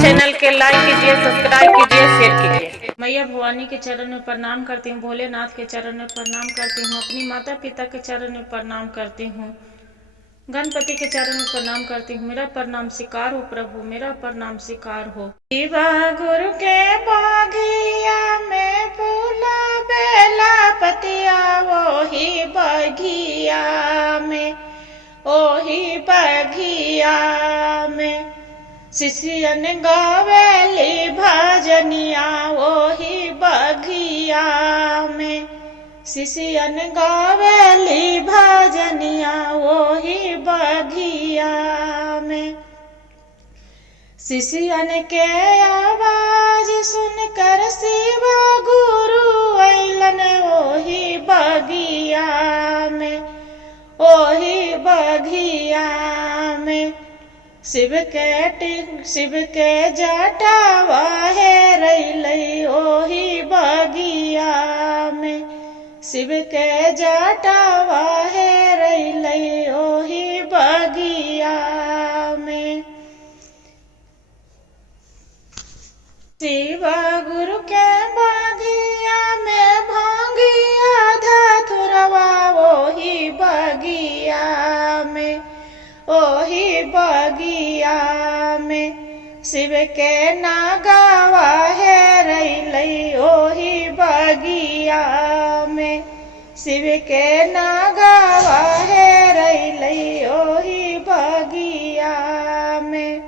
Channel के लाइक कीजिए, subscribe कीजिए, शेयर कीजिए। मैया भवानी के चरण में प्रणाम करती हूँ, भोलेनाथ के चरण में प्रणाम करती हूँ, अपनी माता पिता के चरण में प्रणाम करती हूँ, गणपति के चरण में प्रणाम करती हूँ। मेरा प्रणाम स्वीकार हो प्रभु, मेरा प्रणाम स्वीकार हो। शिवा गुरु के बागिया में फूला बेला पतिया, वो ही बगिया में, ओ ही बगिया में शिष्यन गावेली भजनिया, वो ही बगिया में शिष्यन गावेली भजनिया, वो ही बगिया में। शिष्यन के आवाज सुनकर शिवा गुरु अइलन, ओही बगिया में, ओही बगिया में शिव के जटावा है रैलई, ओही बगिया में शिव के जटावा है रैलई, ओही बगिया में। शिवा गुरु के बगिया में भांगिया धतुरवा, ओही बगिया में, ओही बगिया में शिव के नागावा है रैलई, ओही बगिया में शिव के नागावा है रैलई, ओही बगिया में।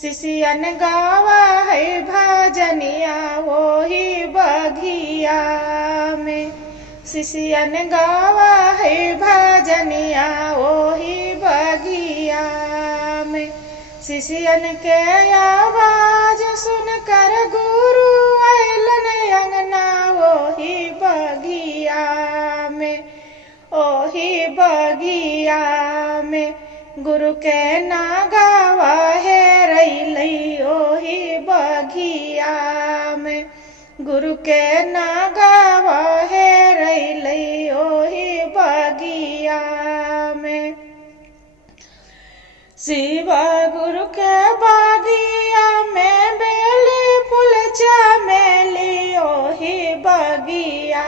शिष्यन गावा है भजनिया, ओही बगिया में शिष्यन गावा है भजनिया, ओही बगिया में। शिष्यन के आवाज सुनकर गुरु अइलन अंगना, ओही बगिया में, ओही बगिया में गुरु के नागावा है रैलई, ओही बगिया में गुरु के नागावा है रैलई, ओही बगिया में। शिवा गुरु के बगिया में बेली फूल चमेली, ओही बगिया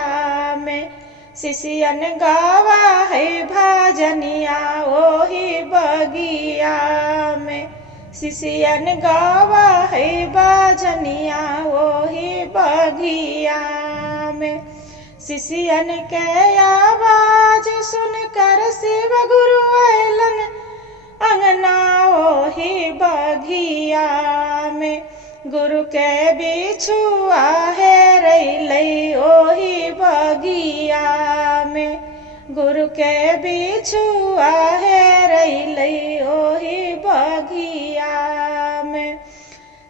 में शिष्यन गावा है भजनिया, ओही बगिया में शिष्यन गावा है भजनिया, ओही बगिया में। शिष्यन के आवाज सुनकर शिव गुरु अइलन अंगना, ओही बगिया में गुरु के बिछुआ है रैलई, ओही बगिया में गुरु के बिछुआ है रैलई, ओही बगिया में।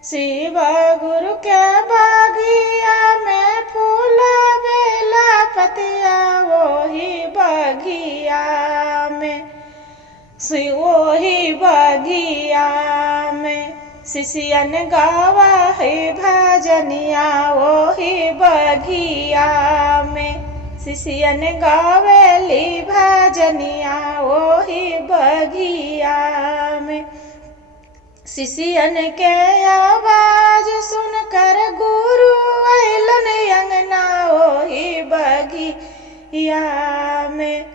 शिवा गुरु के बगिया में फूला बेला पतिया, ओही बगिया में ओही बगिया में शिष्यन गावा है भजनिया, ओही बगिया में शिष्यन गावेली भजनिया, ओही बगिया में। शिष्यन के आवाज सुनकर गुरु अइलन अंगना, ओही बगिया में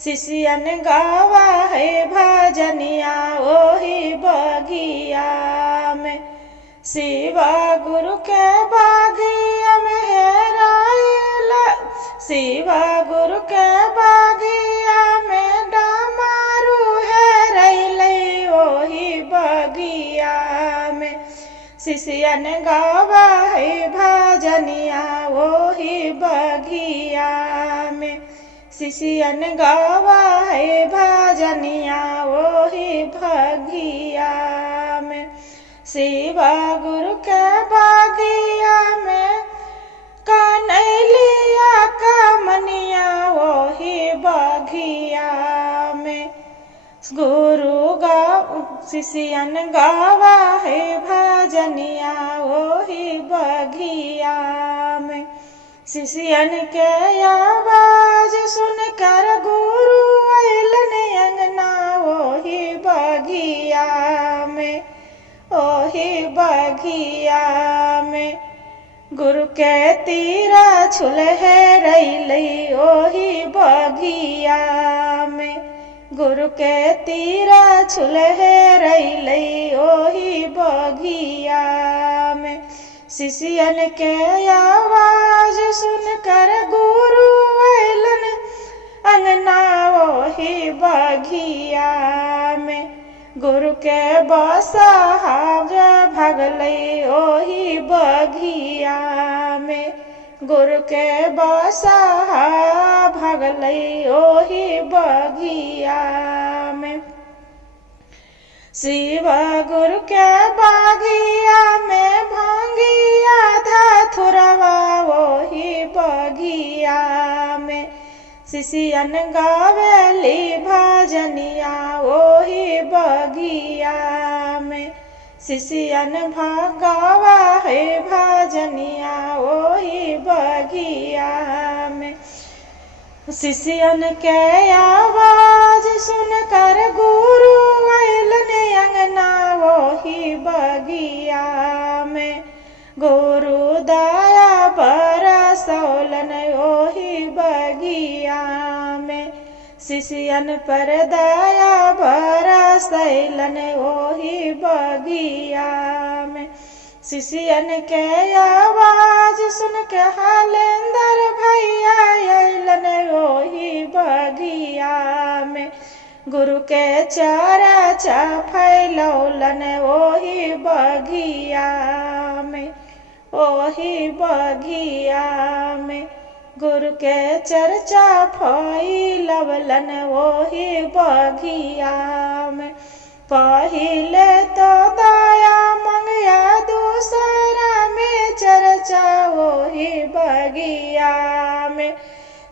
शिष्यन गावा है भजनिया, ओही बगिया में। शिवा गुरु के बगिया में हेराइला, शिवा गुरु के बगिया में डमरू है रैलई, ओही बगिया में शिष्यन गावा है भजनिया, ओही बगिया में शिष्यन गावा है भजनिया, ओही बगिया में। शिवा गुरु के बगिया में कनैलिया कमनिया, ओही बगिया में गुरु शिष्यन गावा है भजनिया, ओही बगिया में। शिष्यन के आवाज सुनकर गुरु अइलन अंगना, ओही बगिया में ओही बगिया में। गुरु के तीरा छुलहे रैली ओही बगिया में। गुरु के तीरा छुलहे रैली ओही बगिया में। शिष्यन के आवाज सुनकर गुरु अइलन अंगना ओही बगिया में। गुरु के बसहा भगलै ओही बगिया में। गुरु के बसहा भगलै ओही बगिया में। शिव गुरु के बगिया में भंगिया धथुरवा ओही बगिया में। शिष्यन गावेली भजनिया ओही बगिया में। शिष्यन गावा है भजनिया ओही बगिया में। शिष्यन के आवाज सुनकर गुरु अइलन अंगना ओही बगिया में। गुरु दया बरसौलन ओही बगिया में। शिष्यन पर दया बरसैलन ओही बगिया में। शिष्यन के आवाज सुन के हालेंदर भैया अइलन ओही बगिया में। गुरु के चर्चा फैलौलन ओही बगिया में। ओही बगिया में। गुरु के चर्चा फैलवलन ओही बगिया में। पहिले तो दया मंगया दूसरा में चर्चा ओही बगिया में।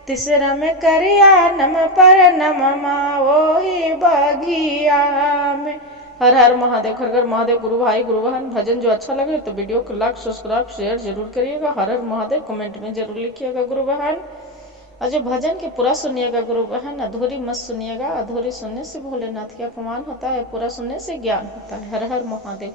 तीसरा में करिया नम पर नममा ओही बगिया में। हर हर महादेव। घर घर महादेव। गुरु भाई गुरु बहन भजन जो अच्छा लगे तो वीडियो को लाइक सब्सक्राइब शेयर जरूर करिएगा। हर हर महादेव कमेंट में जरूर लिखिएगा गुरु बहन। और जो भजन के पूरा सुनिएगा गुरु बहन, अधूरी मत सुनिएगा। अधूरी सुनने से भोलेनाथ का अपमान होता है, पूरा सुनने से ज्ञान होता है। हर हर महादेव।